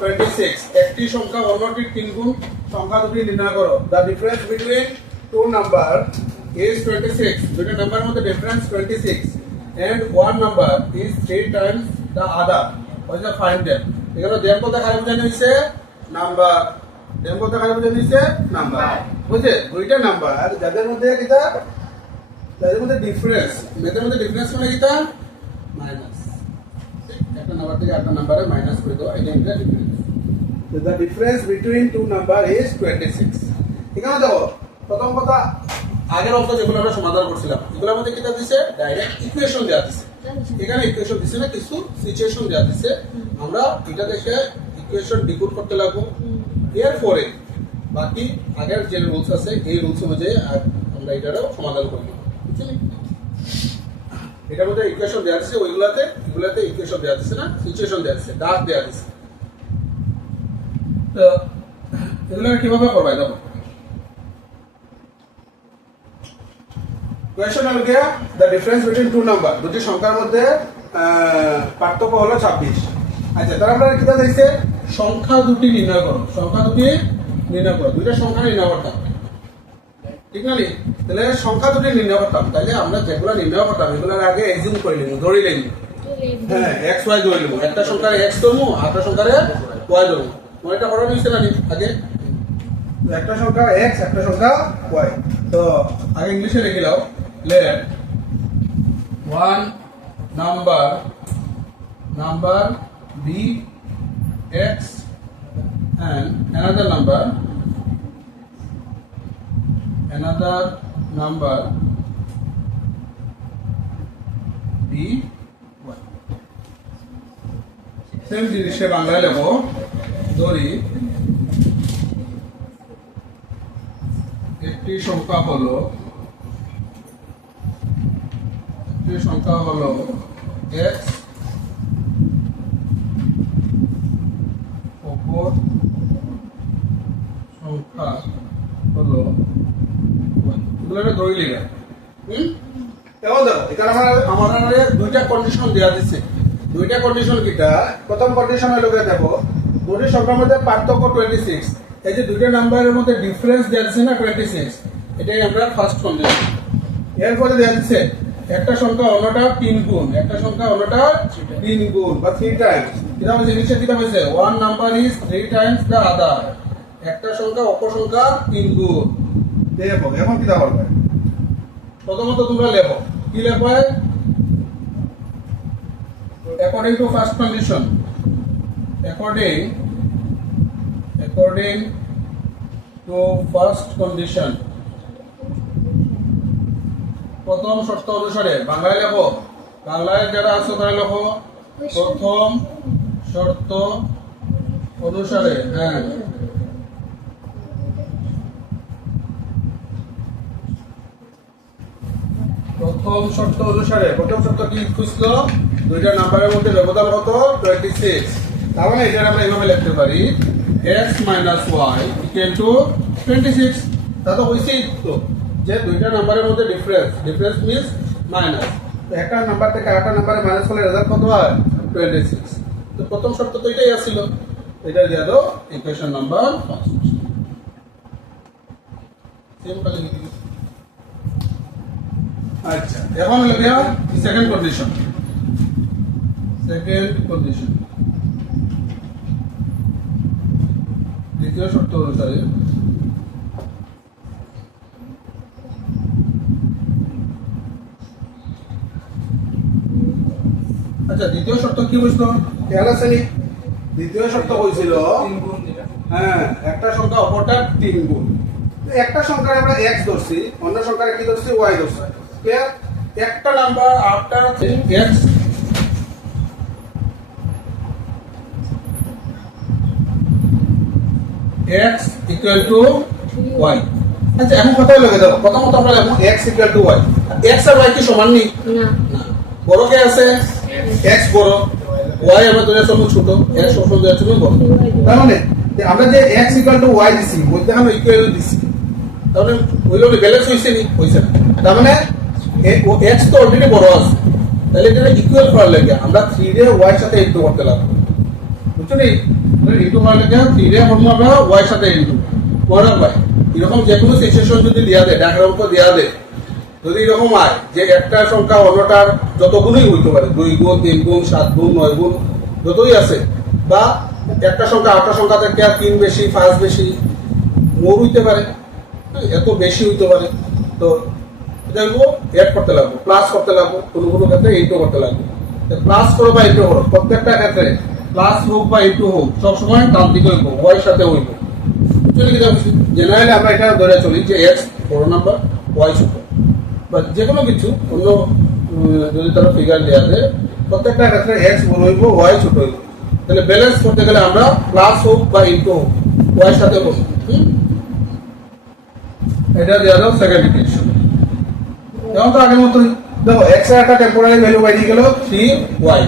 26 একটি সংখ্যা অন্যটির 3 গুণ সংখ্যা দুটি নির্ণয় করো the difference between two number is 26 দুটো নাম্বারের মধ্যে difference 26 and one number is 3 times the other what is the find them এখানে দেম কথা খারাপ জানা হইছে নাম্বার দেম কথা খারাপ জানা হইছে নাম্বার বুঝে দুইটা নাম্বার যাদের মধ্যে ডিফারেন্স মেথের মধ্যে ডিফারেন্স মানে কিটা মাইনাস একটা নাম্বার থেকে আরেকটা নাম্বারে মাইনাস করে দাও এটা একটা difference so the difference between two number is 26 এখানে দেখো প্রথম কথা আগের অঙ্ক যেগুলো আমরা সমাধান করছিলাম এগুলোর মধ্যে কিটা দিছে ডাইরেক্ট ইকুয়েশন দেয়া দিছে এখানে ইকুয়েশন দিছে না কিছু সিচুয়েশন দেয়া দিছে আমরা এটা দেখে ইকুয়েশন ডিকোড করতে লাগবো এরপরে বাকি আগের যে রুলস আছে এই রুলস অনুযায়ী আমরা এটারও সমাধান করব বুঝলি এটার মধ্যে ইকুয়েশন দেয়া আছে এগুলাতে ইকুয়েশন দেয়া আছে না সিচুয়েশন দেয়া আছে ডাক দেয়া আছে তো এগুলো কিভাবে করবে দেখো কোয়েশ্চন হলো কি the difference between two number দুটি সংখ্যার মধ্যে পার্থক্য হলো 26 আচ্ছা তার আমরা কি দিয়েছে সংখ্যা দুটি নির্ণয় করো দুইটা সংখ্যা নির্ণয় করতে ঠিক না নি তাহলে সংখ্যা দুটি নির্ণয় করতাম তাহলে আমরা যেগুলো নির্ণয় করতাম এগুলোর আগে এক্সিউম করে নিব ধরে নিব হ্যাঁ x y ধরে নিব একটা সংখ্যার x ধরমু আরেকটা সংখ্যার y ধরমু মনেটা করা নিছে না আগে একটা সংখ্যা x একটা সংখ্যা y তো আগে ইংলিশে লিখে দাও let one number be x and another number be y same জিনিসে বাংলায় লেখো ধরি একটি সংখ্যা হলো x অপর সংখ্যা হলো এগুলো ধরে লিখা এখন দেখো এখানে আমাদের দুইটা কন্ডিশন দেওয়া দিচ্ছে দুইটা কন্ডিশন কিটা প্রথম কন্ডিশন হলো দেখো দুটি সংখ্যার মধ্যে পার্থক্য 26 এই যে দুইটা নাম্বারের মধ্যে ডিফারেন্স দেওয়া আছে না 26 এটাই আমরা ফার্স্ট কন্ডিশন এরপরে দেওয়া আছে একটা সংখ্যা অন্যটা 3 গুণ একটা সংখ্যা অন্যটা 3 গুণ বা 3 টাইমস এটা আমাদের জিনিসটা কিটা হইছে one number is 3 Times the other একটা সংখ্যা অপর সংখ্যা 3 গুণ দেখো এখন কিটা করবে প্রথমত তোমরা লেখো কি লেখো according to first condition according to first condition প্রথম শর্ত অনুসারে বাংলায় লেখো বাংলায় যারা আছে তারা লেখো প্রথম শর্ত অনুসারে হ্যাঁ প্রথম শর্ত অনুসারে প্রথম শর্ত কি খুঁজলো দুইটা নাম্বারের মধ্যে ব্যবধান কত 26 তার মানে এটা আমরা এইভাবে লিখতে পারি x - y = 26 তা তো হইছেই তো যে দুইটা নাম্বারের মধ্যে ডিফারেন্স মিন্স মাইনাস তো একটা নাম্বার থেকে আরেকটা নাম্বারে মাইনাস করলে রেজাল্ট কত হয় 26 তো প্রথম শর্ত তো এটাই ছিল এটা দিয়ে দাও ইকুয়েশন নাম্বার 5 সিম্পল লিখে দিই আচ্ছা এখন হলো গিয়া সেকেন্ড কন্ডিশন দ্বিতীয় শর্ত অনুসারে আচ্ছা দ্বিতীয় শর্ত কি বুঝলো খেয়াল আছে নি দ্বিতীয় শর্ত হয়েছিল হ্যাঁ একটা সংখ্যা অপরটা 3 গুণ একটা সংখ্যার আমরা x ধরছি অন্য সংখ্যার কি ধরছি y ধরছি ক্লিয়ার একটা number after x x equal to y আচ্ছা এখন কথা লাগে দাও প্রথমত আমরা লিখব x equal to y x R y কি সমান নেই না বড় কে আছে x বড় y আমরা ধরে সব ছোট x সব ধরে ছোট বড় তার মানে আমরা যে x equal to y দিছি মধ্যে আমরা ইকুয়াল দিছি তাহলে হইলো ব্যালেন্স হইছে নি হইছে না তার মানে x তো অলরেডি বড় আছে তাহলে এটা ইকুয়াল করার লাগে আমরা 3 রে y এর সাথে ইনটু করতে লাগবে বুঝছো নি ইন্টু মানে কি থ্রি ফর্মুলা আমরা ওয়াই সাথে ইন্টু মনে পাই এরকম যে কোনো সিচুয়েশন যদি দেওয়া দেয় ডায়াগ্রাম করে দেওয়া দেয় যদি এরকম হয় যে একটা সংখ্যা অন্যটার যতগুলোই হইতে পারে 2 গুণ 3 গুণ 7 গুণ 9 গুণ যতই আছে বা একটা সংখ্যা আরেকটা সংখ্যা থেকে 3 বেশি 5 বেশি মোর হইতে পারে এত বেশি হইতে পারে তো দেখবো এড করতে লাগবো প্লাস করতে লাগবো কোনো কোনো ক্ষেত্রে ইন্টু করতে লাগবো প্লাস করো বা ইন্টু করো প্রত্যেকটা ক্ষেত্রে প্লাস হোক বা ইন্টু হোক সবসময় ডান দিকে হইব ওয়াই সাথে হইব চলে কি যাচ্ছি জেনারেলি আমরা এটা ধরে চলি যে এক্স বড় নাম্বার ওয়াই ছোট বা যে কোনো কিছু অন্য যদি তারা ফিগার দেওয়া যায় প্রত্যেকটা ক্ষেত্রে এক্স বড় হইব ওয়াই ছোট হইব তাহলে ব্যালেন্স করতে গেলে আমরা প্লাস হোক বা ইন্টু হোক ওয়াই সাথে করব এটা দেওয়া যাও সেকেন্ড ইকুয়েশন যেমন তো আগের মতো দেখো এক্স এর একটা টেম্পোরারি ভ্যালু বাইরে গেল 3y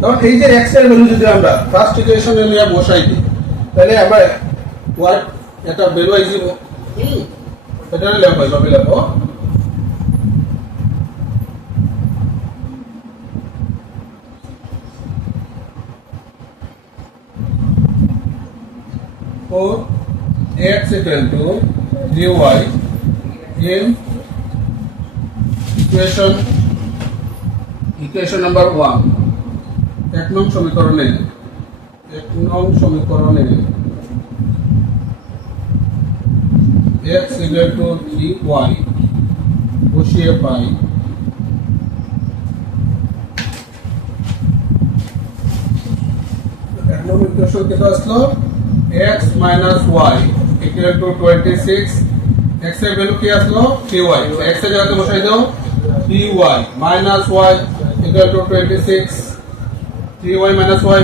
তখন এই যে এক্স এর ভ্যালু যদি আমরা ফার্স্ট ইকুয়েশনে নিয়ে বসাই দিই তাহলে আমরা y এটা ভ্যালু আইজিব এটা লেখো এইভাবে লেখো for x equal to 3y in equation number 1 এক নং সমীকরণে x equal to 3y বসিয়ে পাই এক নং ইকুয়েশন কত আসলো x minus y equal to 26 x এর ভ্যালু কি আসলো 3y তো x এর জায়গাতে বসাই দাও 3y minus y equal to 26 3y minus y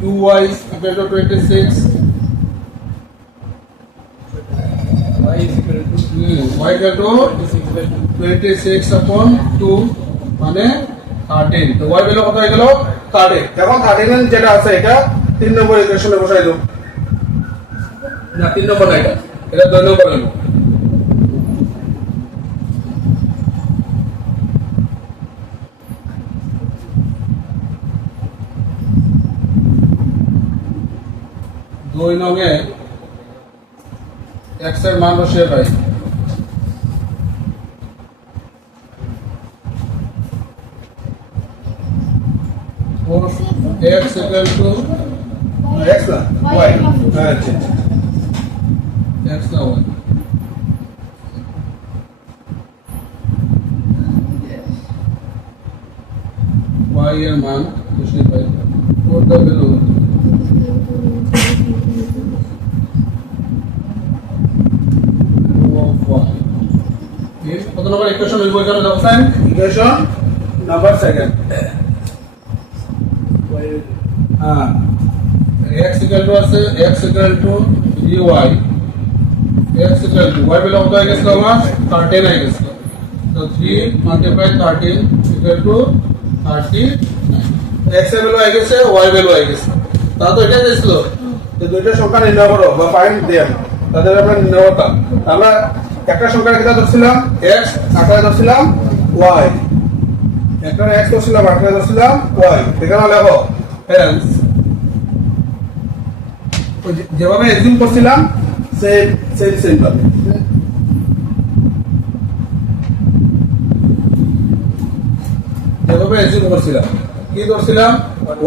2y equal to 26 y equal to 26 upon 2 মানে 13 তো y ভ্যালু কত হয়ে গেল 13 এখন 13 যেটা আছে এটা 3 নম্বর ইকুয়েশনে বসাই দাও না 3 নম্বর না এটা 2 নম্বর হলো দুই নঙে x এর মান বসিয়ে পাই x equal to x না y আচ্ছা x না y y এর মান বসিয়ে পাই ফর দ্য ভ্যালু কত নম্বর ইকুয়েশন হইব এখানে দেখো sign equation number second x equal to আছে x equal to 3y x equal to y value কত হয়ে গেছিল আমার 13 হয়ে গেছিল তো 3 মাল্টিপ্লাই 13 equal to 39 x এর ভ্যালু হয়ে গেছে y ভ্যালু হয়ে গেছে তা তো এটা দিছিল যে দুইটা সংখ্যা নির্ণয় করো বা ফাইন্ড দেন তাদের আমরা নির্ণয় করতাম আমরা একটা সংখ্যার কিটা ধরছিলাম x আরেকটা ধরছিলাম y একটা x ধরছিলাম আরেকটা ধরছিলাম y এখানে লেখো হেন্স যেভাবে এক্সিউম করছিলাম সেম ভাবে যেভাবে এক্সিউম করছিলাম কি ধরছিলাম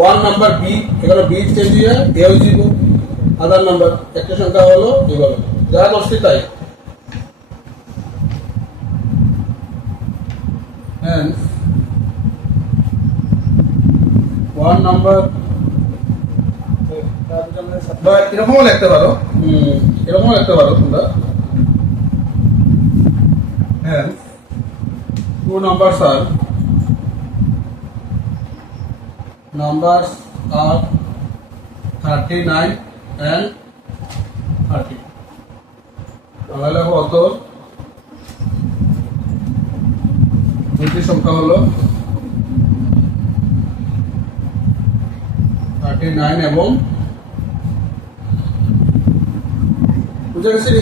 1 নাম্বার b এখানে b চেঞ্জ হয়ে a হইব আদার নাম্বার একটা সংখ্যা হলো এভাবে যা ধরছি তাই hence 1 number বা এরকমও লিখতে পারো তোমরা hence 2 numbers are 39 and 30 তাহলে কত দুটি সংখ্যা হলো 39 এবং বুঝে গেছি